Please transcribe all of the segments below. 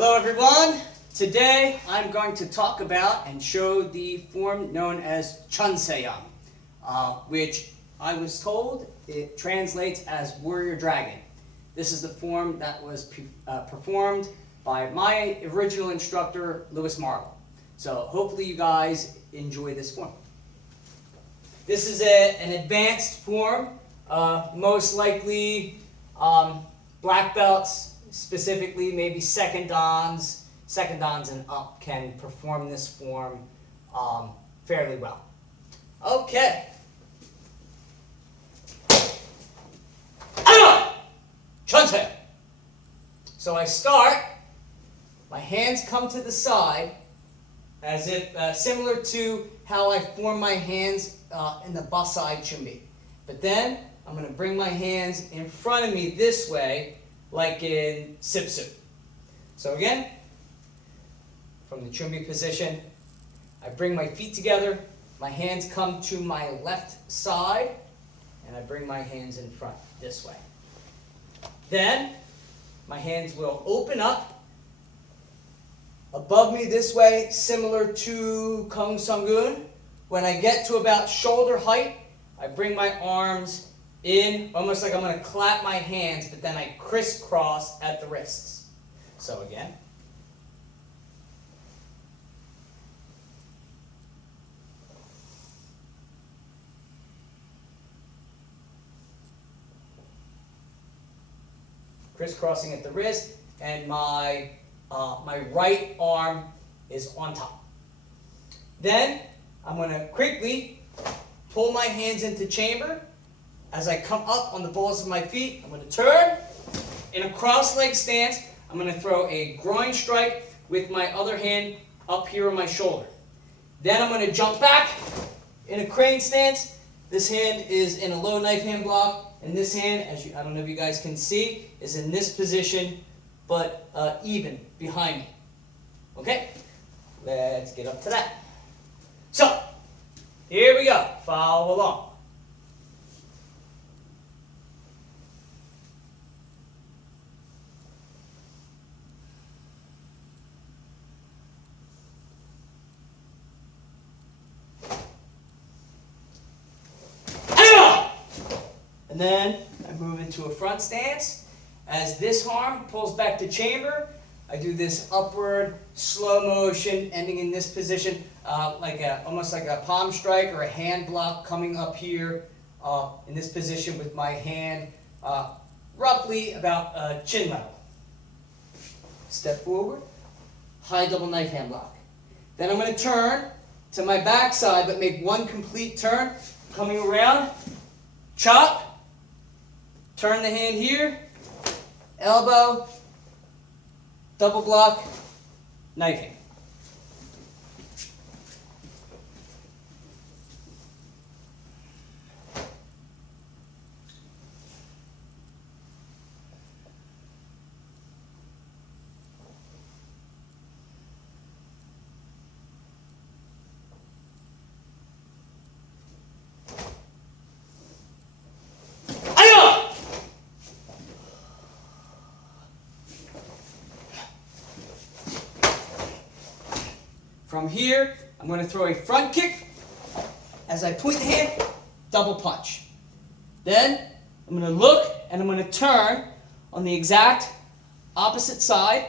Hello everyone! Today I'm going to talk about and show the form known as Chun Sei Yeung, which I was told it translates as Warrior Dragon. This is the form that was performed by my original instructor, Lewis Marble. So hopefully you guys enjoy this form. This is an advanced form, most likely black belts, specifically maybe second dans and up can perform this form fairly well. Okay. Chun Sei. So I start, my hands come to the side, as if similar to how I form my hands in the Basai Chumbi. But then I'm going to bring my hands in front of me this way, like in Sipsu. So again, from the Chumbi position, I bring my feet together, my hands come to my left side, and I bring my hands in front this way. Then, my hands will open up above me this way, similar to Kung Sung-gun. When I get to about shoulder height, I bring my arms in, almost like I'm going to clap my hands, but then I crisscross at the wrists. So again. Crisscrossing at the wrist, and my right arm is on top. Then I'm going to quickly pull my hands into chamber. As I come up on the balls of my feet, I'm going to turn in a cross-leg stance. I'm going to throw a groin strike with my other hand up here on my shoulder. Then I'm going to jump back in a crane stance. This hand is in a low knife hand block. And this hand, I don't know if you guys can see, is in this position, but even behind me. Okay? Let's get up to that. So, here we go. Follow along. And then I move into a front stance. As this arm pulls back to chamber, I do this upward slow motion, ending in this position, almost like a palm strike or a hand block coming up here in this position with my hand roughly about chin level. Step forward, high double knife hand block. Then I'm going to turn to my back side, but make one complete turn, coming around, chop. Turn the hand here, elbow, double block, knifing. From here, I'm going to throw a front kick. As I point the hand, double punch. Then, I'm going to look and I'm going to turn on the exact opposite side.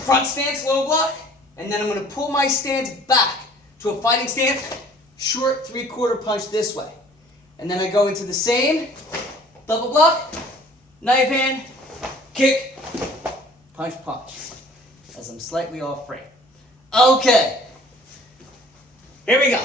Front stance, low block. And then I'm going to pull my stance back to a fighting stance. Short 3/4 punch this way. And then I go into the same double block, knife hand, kick, punch, punch. As I'm slightly off frame. Okay, here we go.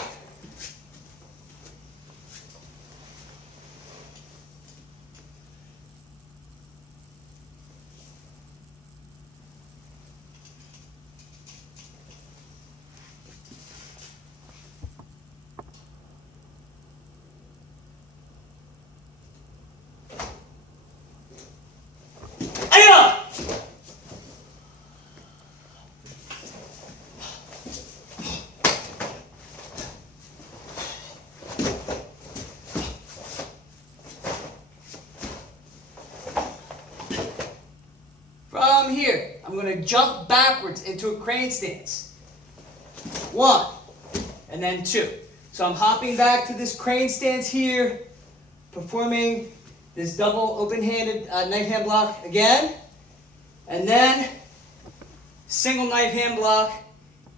from here, I'm going to jump backwards into a crane stance. 1, and then 2. So I'm hopping back to this crane stance here, performing this double open-handed knife hand block again, and then single knife hand block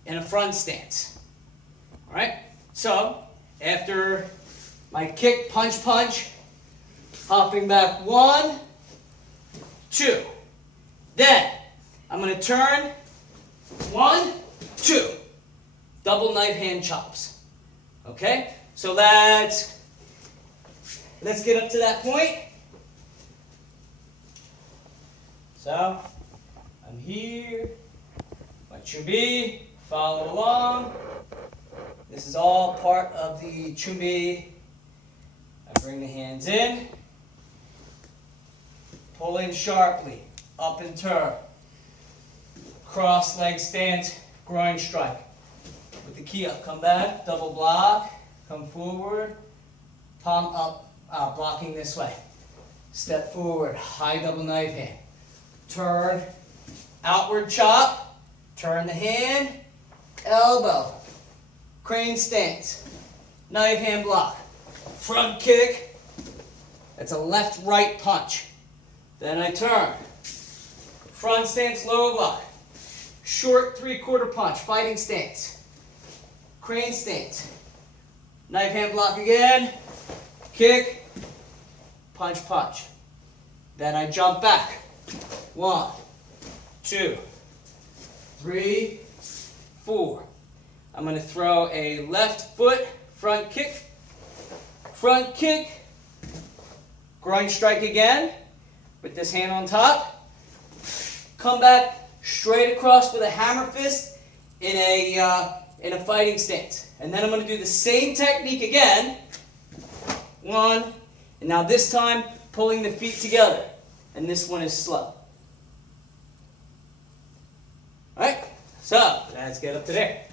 in a front stance. All right? So after my kick, punch, punch, hopping back 1, 2. Then I'm going to turn 1, 2. Double knife hand chops. Okay? So let's get up to that point. So I'm here. My Chun-Sei, follow along. This is all part of the Chun-Sei. I bring the hands in. Pull in sharply. Up and turn. Cross leg stance, groin strike. With the key up, come back, double block, come forward, palm up, blocking this way. Step forward, high double knife hand. Turn, outward chop, turn the hand, elbow, crane stance, knife hand block, front kick, that's a left-right punch. Then I turn, front stance, lower block, short 3/4 punch, fighting stance. Crane stance. Knife hand block again. Kick. Punch, punch. Then I jump back. 1, 2, 3, 4. I'm going to throw a left foot front kick. Front kick. Groin strike again with this hand on top. Come back straight across with a hammer fist in a fighting stance. And then I'm going to do the same technique again. 1, and now this time pulling the feet together. And this one is slow. Alright, so let's get up to there.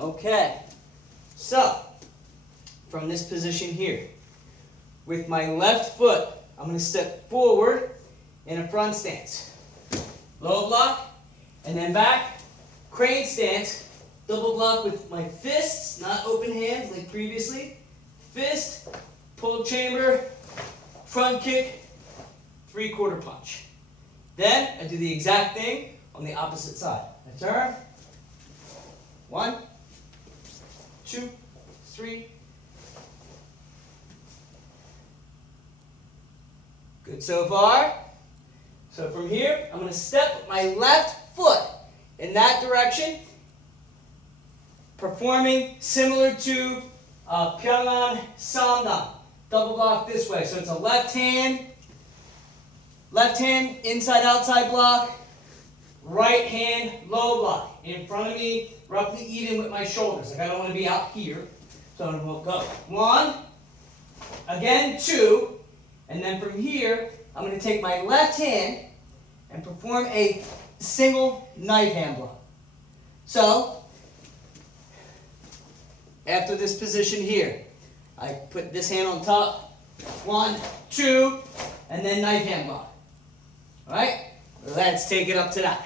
Okay, so from this position here, with my left foot, I'm going to step forward in a front stance. Low block, and then back, crane stance, double block with my fists, not open hands like previously. Fist, pull chamber, front kick, 3/4 punch. Then I do the exact thing on the opposite side. I turn, 1, 2, 3. Good so far. So from here, I'm going to step with my left foot in that direction, performing similar to Pyongan Samdang. Double block this way. So it's a left hand inside outside block, right hand low block. In front of me, roughly even with my shoulders. Like I don't want to be out here. So I'm going to go 1, again 2, and then from here, I'm going to take my left hand and perform a single knife hand block. So, after this position here, I put this hand on top, 1, 2, and then knife hand block. Alright? Let's take it up to that.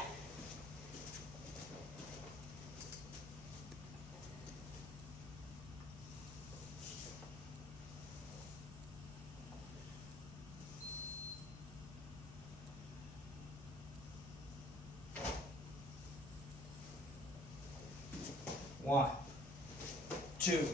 One, 2,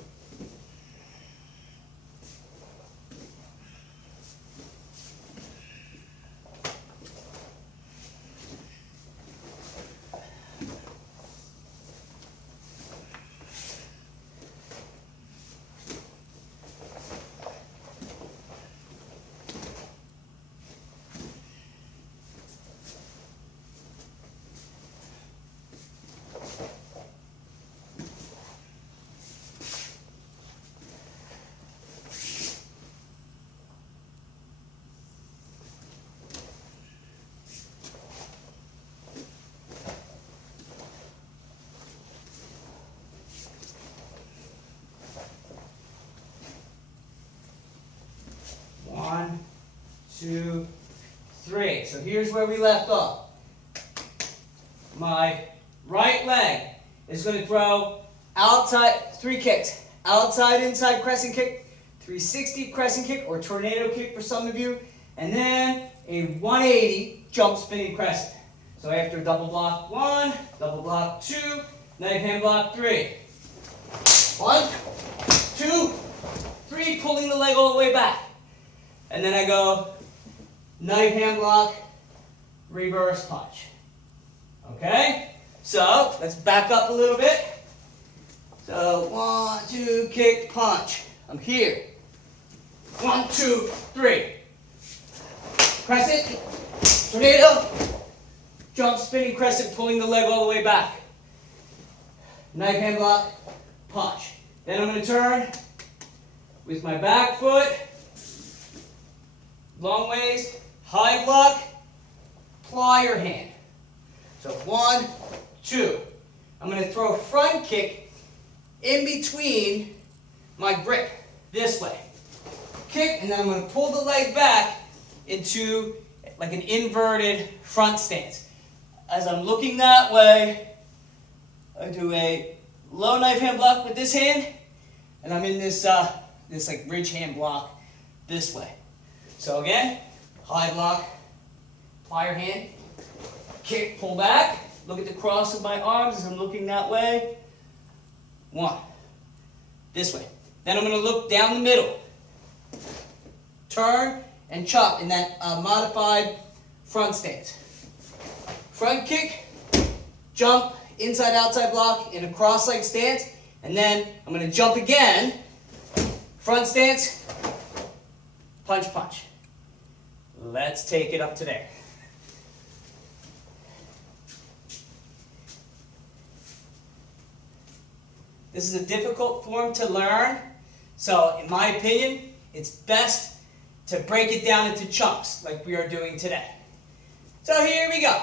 2, 3. So here's where we left off. My right leg is going to throw outside, 3 kicks. Outside, inside crescent kick, 360 crescent kick or tornado kick for some of you, and then a 180 jump spinning crescent. So after double block 1, double block 2, knife hand block 3. 1, 2, 3, pulling the leg all the way back. And then I go knife hand block, reverse punch. Okay? So let's back up a little bit. So 1, 2, kick, punch. I'm here. 1, 2, 3. Crescent, tornado, jump, spinning crescent, pulling the leg all the way back. Knife hand block, punch. Then I'm going to turn with my back foot, long ways, high block, plier hand. So 1, 2. I'm going to throw a front kick in between my grip, this way. Kick, and then I'm going to pull the leg back into like an inverted front stance. As I'm looking that way, I do a low knife hand block with this hand, and I'm in this like ridge hand block this way. So again, high block, plier hand, kick, pull back, look at the cross of my arms as I'm looking that way. 1. This way. Then I'm going to look down the middle. Turn and chop in that modified front stance. Front kick, jump, inside outside block in a cross-leg stance, and then I'm going to jump again, front stance, punch, punch. Let's take it up to there. This is a difficult form to learn, so in my opinion, it's best to break it down into chunks like we are doing today. So here we go.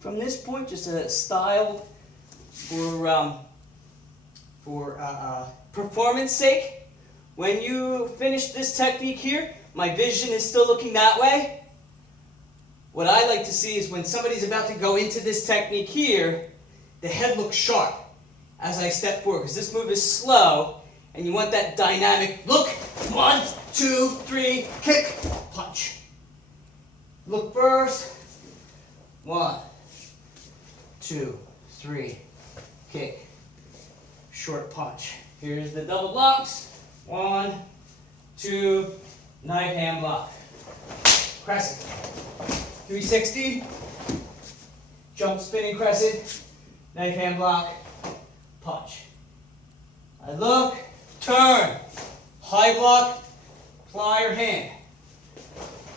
From this point, just a style for performance sake. When you finish this technique here, my vision is still looking that way. What I like to see is when somebody's about to go into this technique here, the head looks sharp as I step forward, because this move is slow, and you want that dynamic look. 1, 2, 3, kick, punch. Look first. 1, 2, 3, kick, short punch. Here's the double blocks. 1, 2, knife hand block. Crescent. 360, jump spinning crescent, knife hand block, punch. I look, turn, high block, plier hand,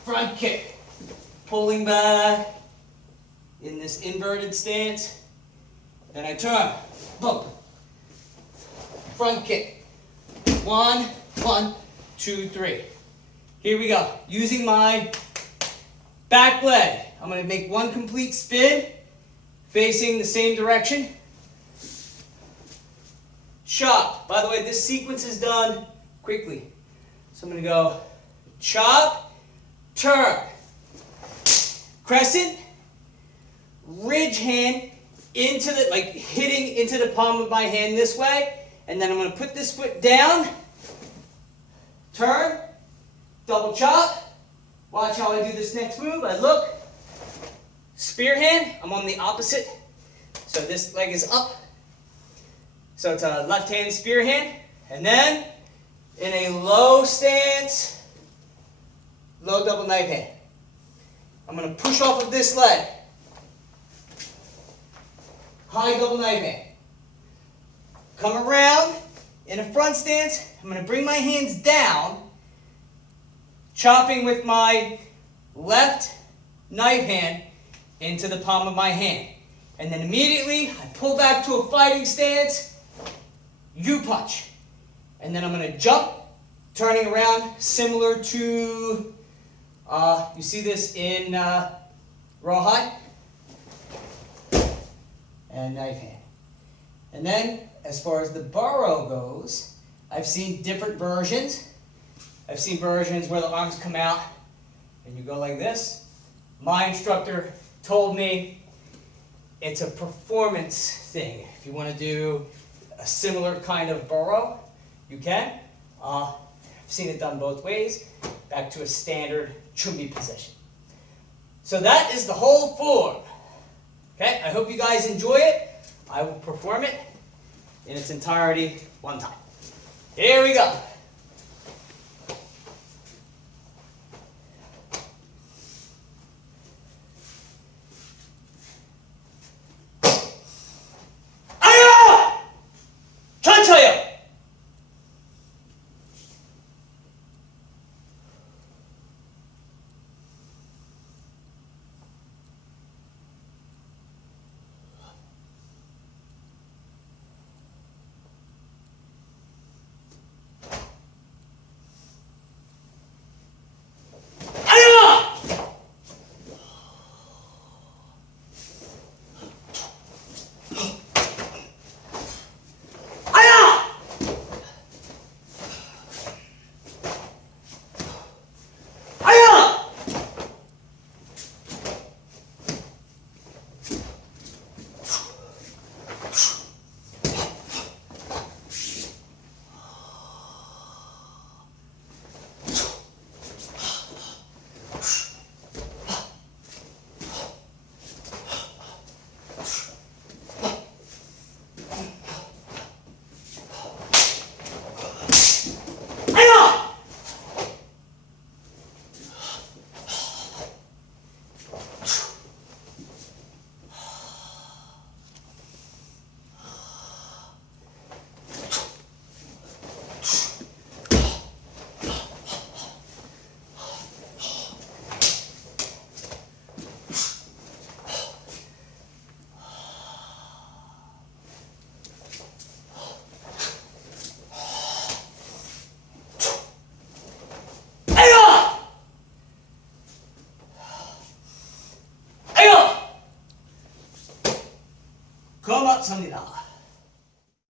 front kick, pulling back in this inverted stance, then I turn, boom, front kick, 1, 1, 2, 3. Here we go, using my back leg. I'm going to make one complete spin, facing the same direction. Chop. By the way, this sequence is done quickly. So I'm going to go chop, turn, crescent, ridge hand into the, like hitting into the palm of my hand this way. And then I'm going to put this foot down, turn, double chop. Watch how I do this next move. I look, spear hand. I'm on the opposite. So this leg is up. So it's a left hand spear hand. And then in a low stance, low double knife hand. I'm going to push off of this leg. High double knife hand. Come around in a front stance. I'm going to bring my hands down, chopping with my left knife hand into the palm of my hand. And then immediately I pull back to a fighting stance, U-punch. And then I'm going to jump, turning around, similar to, you see this in rawhide, and knife hand. And then, as far as the burrow goes, I've seen different versions. I've seen versions where the arms come out and you go like this. My instructor told me it's a performance thing. If you want to do a similar kind of burrow, you can. I've seen it done both ways. Back to a standard chumbi position. So that is the whole form. Okay, I hope you guys enjoy it. I will perform it in its entirety one time. Here we go. Chun Sei Yeung. 고맙습니다.